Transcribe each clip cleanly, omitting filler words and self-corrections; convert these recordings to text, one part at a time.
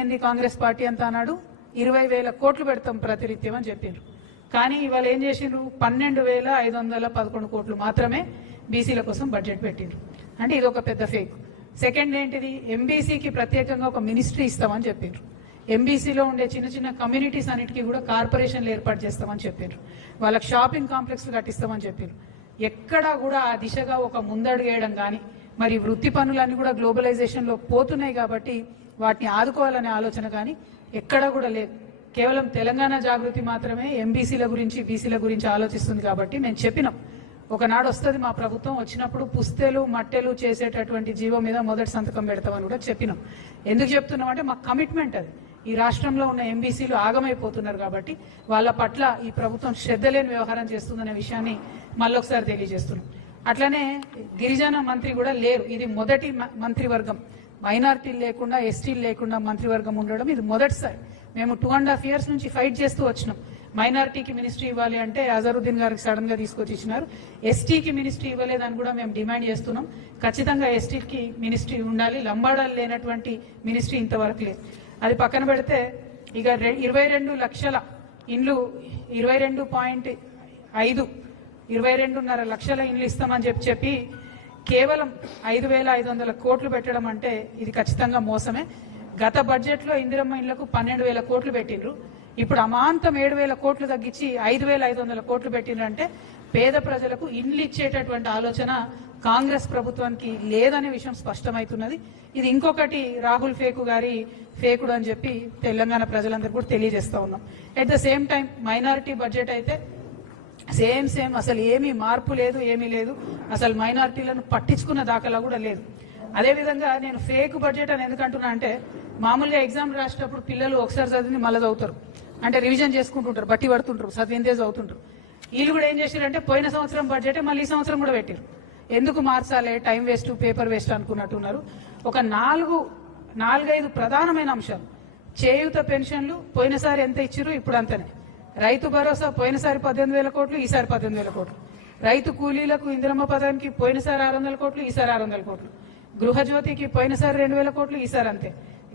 ఏంది కాంగ్రెస్ పార్టీ అంతా అన్నాడు 20,000 కోట్లు పెడతాం ప్రతినిత్యం అని చెప్పారు. కానీ ఇవాళ ఏం చేసిండ్రు 12,511 కోట్లు మాత్రమే బీసీల కోసం బడ్జెట్ పెట్టిండ్రు. అంటే ఇది ఒక పెద్ద ఫేక్. సెకండ్ ఏంటిది, ఎంబీసీకి ప్రత్యేకంగా ఒక మినిస్ట్రీ ఇస్తామని చెప్పారు. ఎంబీసీలో ఉండే చిన్న చిన్న కమ్యూనిటీస్ అన్నిటికీ కూడా కార్పొరేషన్లు ఏర్పాటు చేస్తామని చెప్పారు. వాళ్ళకి షాపింగ్ కాంప్లెక్స్లు కట్టిస్తామని చెప్పారు. ఎక్కడా కూడా ఆ దిశగా ఒక ముందడుగు వేయడం కానీ, మరి వృత్తి పనులన్నీ కూడా గ్లోబలైజేషన్లో పోతున్నాయి కాబట్టి వాటిని ఆదుకోవాలనే ఆలోచన కానీ ఎక్కడా కూడా లేదు. కేవలం తెలంగాణ జాగృతి మాత్రమే ఎంబీసీల గురించి బీసీల గురించి ఆలోచిస్తుంది. కాబట్టి మేము చెప్పినాం, ఒకనాడు వస్తుంది మా ప్రభుత్వం, వచ్చినప్పుడు పుస్తెలు మట్టెలు చేసేటటువంటి జీవో మీద మొదటి సంతకం పెడతామని కూడా చెప్పినాం. ఎందుకు చెప్తున్నాం అంటే మా కమిట్మెంట్ అది. ఈ రాష్ట్రంలో ఉన్న ఎంబీసీలు ఆగమైపోతున్నారు కాబట్టి వాళ్ళ పట్ల ఈ ప్రభుత్వం శ్రద్ధ లేని వ్యవహారం చేస్తుందనే విషయాన్ని మళ్ళొకసారి తెలియజేస్తున్నాం. అట్లనే గిరిజన మంత్రి కూడా లేరు. ఇది మొదటి మంత్రివర్గం, మైనార్టీలు లేకుండా ఎస్టీలు లేకుండా మంత్రివర్గం ఉండడం ఇది మొదటిసారి. మేము 2.5 years నుంచి ఫైట్ చేస్తూ వచ్చినాం. మైనార్టీకి మినిస్ట్రీ ఇవ్వాలి అంటే అజరుద్దీన్ గారికి సడన్ గా తీసుకొచ్చి ఇచ్చినారు. ఎస్టీకి మినిస్ట్రీ ఇవ్వలేదని కూడా మేము డిమాండ్ చేస్తున్నాం. ఖచ్చితంగా ఎస్టీకి మినిస్ట్రీ ఉండాలి. లంబాడాలు లేనటువంటి మినిస్ట్రీ ఇంతవరకు లేదు. అది పక్కన పెడితే ఇక 22 లక్షల ఇండ్లు 22.5 లక్షల ఇండ్లు ఇస్తామని చెప్పి కేవలం 5,500 కోట్లు పెట్టడం అంటే ఇది ఖచ్చితంగా మోసమే. గత బడ్జెట్ లో ఇందిరమ్మ ఇండ్లకు 12,000 కోట్లు పెట్టిండ్రు. ఇప్పుడు అమాంతం 7,000 కోట్లు తగ్గించి 5,500 కోట్లు పెట్టిండ్రంటే పేద ప్రజలకు ఇండ్లు ఇచ్చేటటువంటి ఆలోచన కాంగ్రెస్ ప్రభుత్వానికి లేదనే విషయం స్పష్టమవుతున్నది. ఇది ఇంకొకటి రాహుల్ గారి ఫేకుడు అని చెప్పి తెలంగాణ ప్రజలందరూ కూడా తెలియజేస్తా ఉన్నాం. At the same time minority budget అయితే సేమ్ అసలు ఏమీ మార్పు లేదు, ఏమీ లేదు. అసలు మైనారిటీలను పట్టించుకున్న దాఖలా కూడా లేదు. అదేవిధంగా నేను ఫేక్ బడ్జెట్ అని ఎందుకంటున్నా అంటే, మామూలుగా ఎగ్జామ్ రాసేటప్పుడు పిల్లలు ఒకసారి చదివి మళ్ళీ చదువుతారు, అంటే రివిజన్ చేసుకుంటుంటారు, బట్టి పడుతుంటారు, చదివిందే చదువుతుంటారు. వీళ్ళు కూడా ఏం చేశారంటే పోయిన సంవత్సరం బడ్జెటే మళ్ళీ ఈ సంవత్సరం కూడా పెట్టారు. ఎందుకు మార్చాలి, టైం వేస్ట్, పేపర్ వేస్ట్ అనుకున్నట్టున్నారు. ఒక 4-5 ప్రధానమైన అంశాలు. చేయూత పెన్షన్లు పోయినసారి ఎంత ఇచ్చారు, ఇప్పుడు అంతనే. రైతు భరోసా పోయినసారి 18,000 కోట్లు, ఈసారి 18,000 కోట్లు. రైతు కూలీలకు ఇందిరమ్మ పథకానికి పోయినసారి 600 కోట్లు, ఈసారి 600 కోట్లు. గృహజ్యోతికి పోయినసారి 2,000 కోట్లు, ఈసారి అంతే.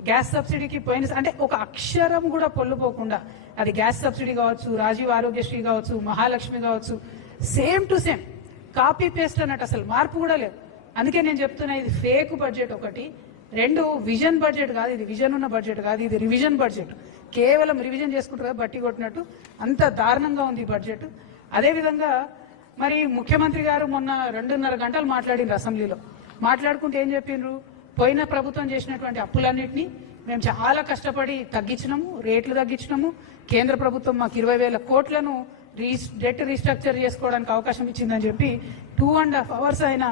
గ్యాస్ సబ్సిడీకి అంటే ఒక అక్షరం కూడా పొల్లుపోకుండా, అది గ్యాస్ సబ్సిడీ కావచ్చు, రాజీవ్ ఆరోగ్యశ్రీ కావచ్చు, మహాలక్ష్మి కావచ్చు, same to same copy paste అన్నట్టు, అసలు మార్పు కూడా లేదు. అందుకే నేను చెప్తున్నా ఇది ఫేక్ బడ్జెట్ ఒకటి. 2 విజన్ బడ్జెట్ కాదు, ఇది విజన్ ఉన్న బడ్జెట్ కాదు, ఇది రివిజన్ బడ్జెట్. కేవలం రివిజన్ చేసుకుంటారు, బట్టి కొట్టినట్టు అంత దారుణంగా ఉంది ఈ బడ్జెట్. అదేవిధంగా మరి ముఖ్యమంత్రి గారు మొన్న 2.5 గంటలు మాట్లాడిండ్రు అసెంబ్లీలో. మాట్లాడుకుంటే ఏం చెప్పిండ్రు, పోయిన ప్రభుత్వం చేసినటువంటి అప్పులన్నింటినీ మేము చాలా కష్టపడి తగ్గించినాము, రేట్లు తగ్గించినాము. కేంద్ర ప్రభుత్వం మాకు 20,000 కోట్లను డెట్ రీస్ట్రక్చర్ చేసుకోవడానికి అవకాశం ఇచ్చిందని చెప్పి 2.5 hours ఆయన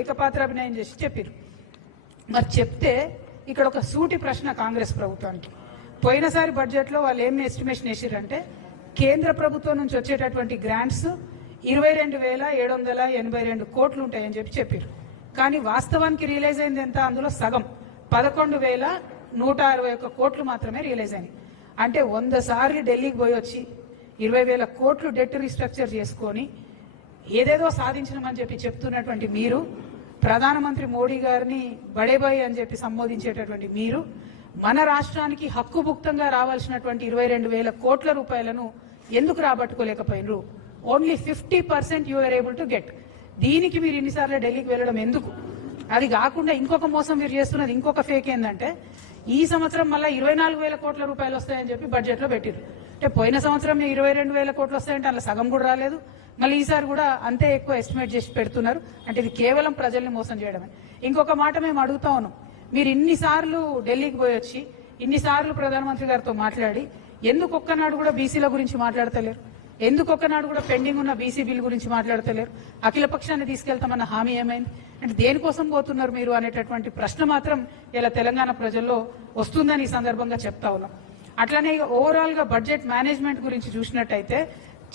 ఏకపాత్రాభినయం చేసి చెప్పారు. మరి చెప్తే ఇక్కడ ఒక సూటి ప్రశ్న కాంగ్రెస్ ప్రభుత్వానికి. పోయినసారి బడ్జెట్ లో వాళ్ళు ఏం ఎస్టిమేషన్ వేసారంటే, కేంద్ర ప్రభుత్వం నుంచి వచ్చేటటువంటి గ్రాంట్స్ 22,782 కోట్లు ఉంటాయని చెప్పారు. కానీ వాస్తవానికి రియలైజ్ అయింది ఎంత, అందులో సగం 11,161 కోట్లు మాత్రమే రియలైజ్ అయినాయి. అంటే 100 సార్లు ఢిల్లీకి పోయి వచ్చి 20,000 కోట్లు డెట్ రీస్ట్రక్చర్ చేసుకొని ఏదేదో సాధించమని చెప్పి చెప్తున్నటువంటి మీరు, ప్రధానమంత్రి మోడీ గారిని బడేబాయి అని చెప్పి సంబోధించేటటువంటి మీరు, మన రాష్ట్రానికి హక్కుభుక్తంగా రావాల్సినటువంటి 22,000 కోట్ల రూపాయలను ఎందుకు రాబట్టుకోలేకపోయినరు? Only 50% you are able to get. దీనికి మీరు ఇన్నిసార్లు ఢిల్లీకి వెళ్ళడం ఎందుకు? అది కాకుండా ఇంకొక మోసం మీరు చేస్తున్నది, ఇంకొక ఫేక్ ఏంటంటే, ఈ సంవత్సరం మళ్ళీ 24,000 కోట్ల రూపాయలు వస్తాయని చెప్పి బడ్జెట్ లో పెట్టారు. అంటే పోయిన సంవత్సరం 22,000 కోట్లు వస్తాయంటే అలా సగం కూడా రాలేదు. మళ్ళీ ఈసారి కూడా అంతే ఎక్కువ ఎస్టిమేట్ చేసి పెడుతున్నారు. అంటే ఇది కేవలం ప్రజల్ని మోసం చేయడమే. ఇంకొక మాట మేము అడుగుతా ఉన్నాం, మీరు ఇన్నిసార్లు ఢిల్లీకి పోయి వచ్చి ఇన్నిసార్లు ప్రధానమంత్రి గారితో మాట్లాడి ఎందుకు ఒక్కనాడు కూడా బీసీల గురించి మాట్లాడతలేరు? ఎందుకు ఒక్కనాడు కూడా పెండింగ్ ఉన్న బీసీ బిల్ గురించి మాట్లాడతలేరు? అఖిల పక్షాన్ని తీసుకెళ్తామన్న హామీ ఏమైంది? అంటే దేనికోసం పోతున్నారు మీరు అనేటటువంటి ప్రశ్న మాత్రం ఇలా తెలంగాణ ప్రజల్లో వస్తుందని ఈ సందర్భంగా చెప్తా ఉన్నాం. అట్లానే ఓవరాల్ గా బడ్జెట్ మేనేజ్మెంట్ గురించి చూసినట్టయితే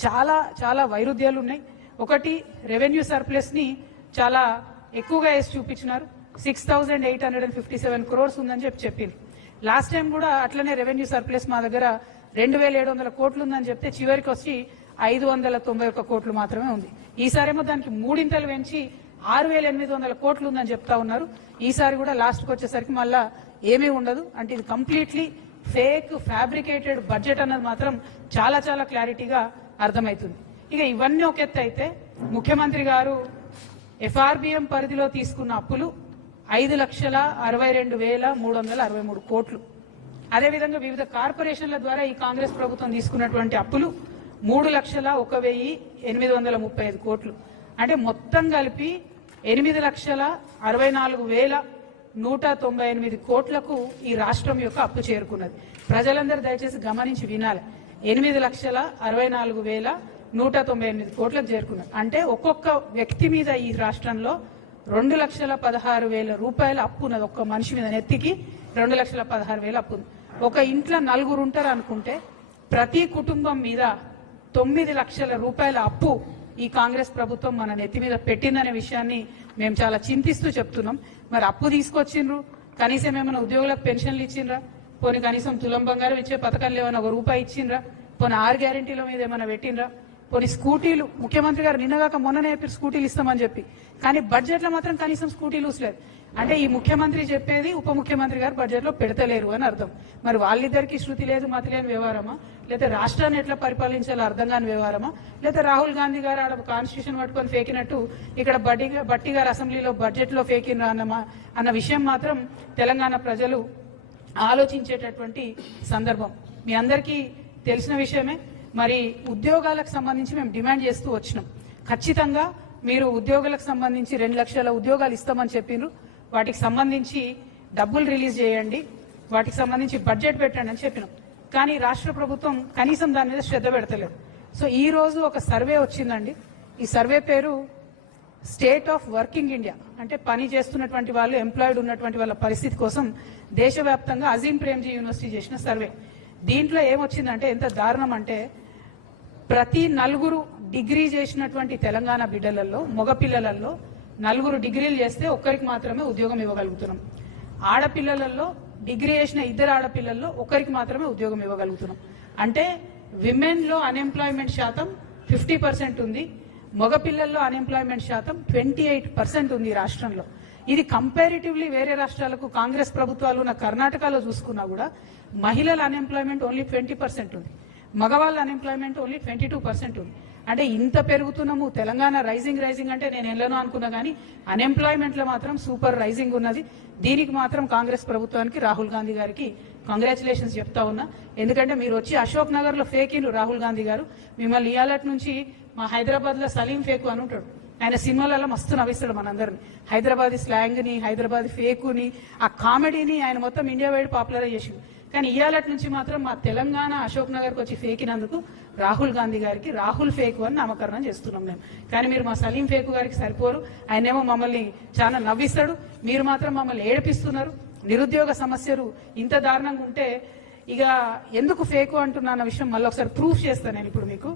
చాలా చాలా వైరుధ్యాలు ఉన్నాయి. ఒకటి, రెవెన్యూ సర్ప్లస్ ని చాలా ఎక్కువగా వేసి చూపించినారు. 6,857 crores ఉందని చెప్పింది. లాస్ట్ టైం కూడా అట్లనే రెవెన్యూ సర్ప్లస్ మా దగ్గర 2,700 కోట్లు ఉందని చెప్తే చివరికి వచ్చి 591 కోట్లు మాత్రమే ఉంది. ఈసారేమో దానికి 3 పెంచి 6,800 కోట్లు ఉందని చెప్తా ఉన్నారు. ఈసారి కూడా లాస్ట్కి వచ్చేసరికి మళ్ళా ఏమీ ఉండదు. అంటే ఇది కంప్లీట్లీ ఫేక్ ఫ్యాబ్రికేటెడ్ బడ్జెట్ అన్నది మాత్రం చాలా చాలా క్లారిటీగా అర్థమవుతుంది. ఇక ఇవన్నీ ఒక ఎత్తు అయితే ముఖ్యమంత్రి గారు ఎఫ్ఆర్బిఎం పరిధిలో తీసుకున్న అప్పులు 5,62,363 కోట్లు. అదేవిధంగా వివిధ కార్పొరేషన్ల ద్వారా ఈ కాంగ్రెస్ ప్రభుత్వం తీసుకున్నటువంటి అప్పులు 3,01,835 కోట్లు. అంటే మొత్తం కలిపి 8,64,198 కోట్లకు ఈ రాష్ట్రం యొక్క అప్పు చేరుకున్నది. ప్రజలందరూ దయచేసి గమనించి వినాలి. 8,64,198 కోట్లకు చేరుకున్నది. అంటే ఒక్కొక్క వ్యక్తి మీద ఈ రాష్ట్రంలో 2,16,000 రూపాయల అప్పు ఉన్నది. ఒక్క మనిషి మీద నెత్తికి 2,16,000 అప్పు ఉంది. ఒక ఇంట్లో 4 ఉంటారు అనుకుంటే ప్రతి కుటుంబం మీద 9 లక్షల రూపాయల అప్పు ఈ కాంగ్రెస్ ప్రభుత్వం మన నెత్తి మీద పెట్టిందనే విషయాన్ని మేము చాలా చింతిస్తూ చెప్తున్నాం. మరి అప్పు తీసుకొచ్చిండ్రు, కనీసం ఏమైనా ఉద్యోగులకు పెన్షన్లు ఇచ్చిండ్రా? పోనీ కనీసం తులం బంగారం ఇచ్చే పథకాలు ఏమైనా ₹1 ఇచ్చిండ్రా? పోనీ 6 గ్యారెంటీల మీద ఏమైనా పెట్టిండ్రా? పోనీ స్కూటీలు ముఖ్యమంత్రి గారు నిన్నగాక మొన్ననే స్కూటీలు ఇస్తామని చెప్పి, కానీ బడ్జెట్లో మాత్రం కనీసం స్కూటీలు ఊసలేదు. అంటే ఈ ముఖ్యమంత్రి చెప్పేది ఉప ముఖ్యమంత్రి గారు బడ్జెట్లో పెడతలేరు అని అర్థం. మరి వాళ్ళిద్దరికి శృతి లేదు మతి లేని వ్యవహారమా, లేదా రాష్ట్రాన్ని ఎట్లా పరిపాలించాలో అర్థం కాని వ్యవహారమా, లేదా రాహుల్ గాంధీ గారు ఆడ కాన్స్టిట్యూషన్ పట్టుకొని ఫేకినట్టు ఇక్కడ బట్టి గారు అసెంబ్లీలో బడ్జెట్లో ఫేకినరా అన్న విషయం మాత్రం తెలంగాణ ప్రజలు ఆలోచించేటటువంటి సందర్భం. మీ అందరికీ తెలిసిన విషయమే. మరి ఉద్యోగాలకు సంబంధించి మేము డిమాండ్ చేస్తూ వచ్చినాం. ఖచ్చితంగా మీరు ఉద్యోగులకు సంబంధించి 2 లక్షల ఉద్యోగాలు ఇస్తామని చెప్పిండ్రు. వాటికి సంబంధించి డబ్బులు రిలీజ్ చేయండి, వాటికి సంబంధించి బడ్జెట్ పెట్టండి అని చెప్పినాం. కానీ రాష్ట్ర ప్రభుత్వం కనీసం దాని మీద శ్రద్ధ పెడతలేదు. సో ఈ రోజు ఒక సర్వే వచ్చిందండి. ఈ సర్వే పేరు స్టేట్ ఆఫ్ వర్కింగ్ ఇండియా. అంటే పని చేస్తున్నటువంటి వాళ్ళు, ఎంప్లాయిడ్ ఉన్నటువంటి వాళ్ళ పరిస్థితి కోసం దేశవ్యాప్తంగా అజీం ప్రేమ్జీ యూనివర్సిటీ చేసిన సర్వే. దీంట్లో ఏమొచ్చిందంటే ఎంత దారుణం అంటే ప్రతి 4 డిగ్రీ చేసినటువంటి తెలంగాణ బిడ్డలలో, మగపిల్లలలో 4 డిగ్రీలు చేస్తే ఒక్కరికి మాత్రమే ఉద్యోగం ఇవ్వగలుగుతున్నాం. ఆడపిల్లలలో డిగ్రీ చేసిన 2 ఆడపిల్లల్లో ఒక్కరికి మాత్రమే ఉద్యోగం ఇవ్వగలుగుతున్నాం. అంటే విమెన్ లో అన్ఎంప్లాయ్మెంట్ శాతం 50% ఉంది, మగపిల్లల్లో అన్ఎంప్లాయ్మెంట్ శాతం 28% ఉంది ఈ రాష్ట్రంలో. ఇది కంపారిటివ్లీ వేరే రాష్ట్రాలకు కాంగ్రెస్ ప్రభుత్వాలు ఉన్న కర్ణాటకలో చూసుకున్నా కూడా మహిళల అన్ఎంప్లాయ్మెంట్ ఓన్లీ 20% ఉంది, మగవాళ్ళ అన్ఎంప్లాయ్మెంట్ ఓన్లీ 22% ఉంది. అంటే ఇంత పెరుగుతున్నాము, తెలంగాణ రైజింగ్ అంటే నేను ఎల్లనో అనుకున్నా, కానీ అన్ఎంప్లాయ్మెంట్ లో మాత్రం సూపర్ రైజింగ్ ఉన్నది. దీనికి మాత్రం కాంగ్రెస్ ప్రభుత్వానికి, రాహుల్ గాంధీ గారికి కంగ్రాచులేషన్స్ చెప్తా ఉన్నా. ఎందుకంటే మీరు వచ్చి అశోక్ నగర్ లో ఫేకిండ్రు రాహుల్ గాంధీ గారు. మిమ్మల్ని ఇయాలటి నుంచి మా హైదరాబాద్ లో సలీం ఫేకు అని ఉంటాడు. ఆయన సినిమాలలో మస్తు నవ్విస్తాడు మనందరిని. హైదరాబాదీ స్లాంగ్ ని, హైదరాబాదీ ఫేకుని, ఆ కామెడీని ఆయన మొత్తం ఇండియా వైడ్ పాపులరైజ్ చేసింది. కానీ ఇయాలటి నుంచి మాత్రం మా తెలంగాణ అశోక్ నగర్కి వచ్చి ఫేకినందుకు రాహుల్ గాంధీ గారికి రాహుల్ ఫేకు అని నామకరణం చేస్తున్నాం మేము. కానీ మీరు మా సలీం ఫేకు గారికి సరిపోరు. ఆయనేమో మమ్మల్ని చాలా నవ్విస్తాడు, మీరు మాత్రం మమ్మల్ని ఏడిపిస్తున్నారు. నిరుద్యోగ సమస్యలు ఇంత దారుణంగా ఉంటే ఇక ఎందుకు ఫేకు అంటున్నా అన్న విషయం మళ్ళీ ఒకసారి ప్రూఫ్ చేస్తాను నేను ఇప్పుడు మీకు.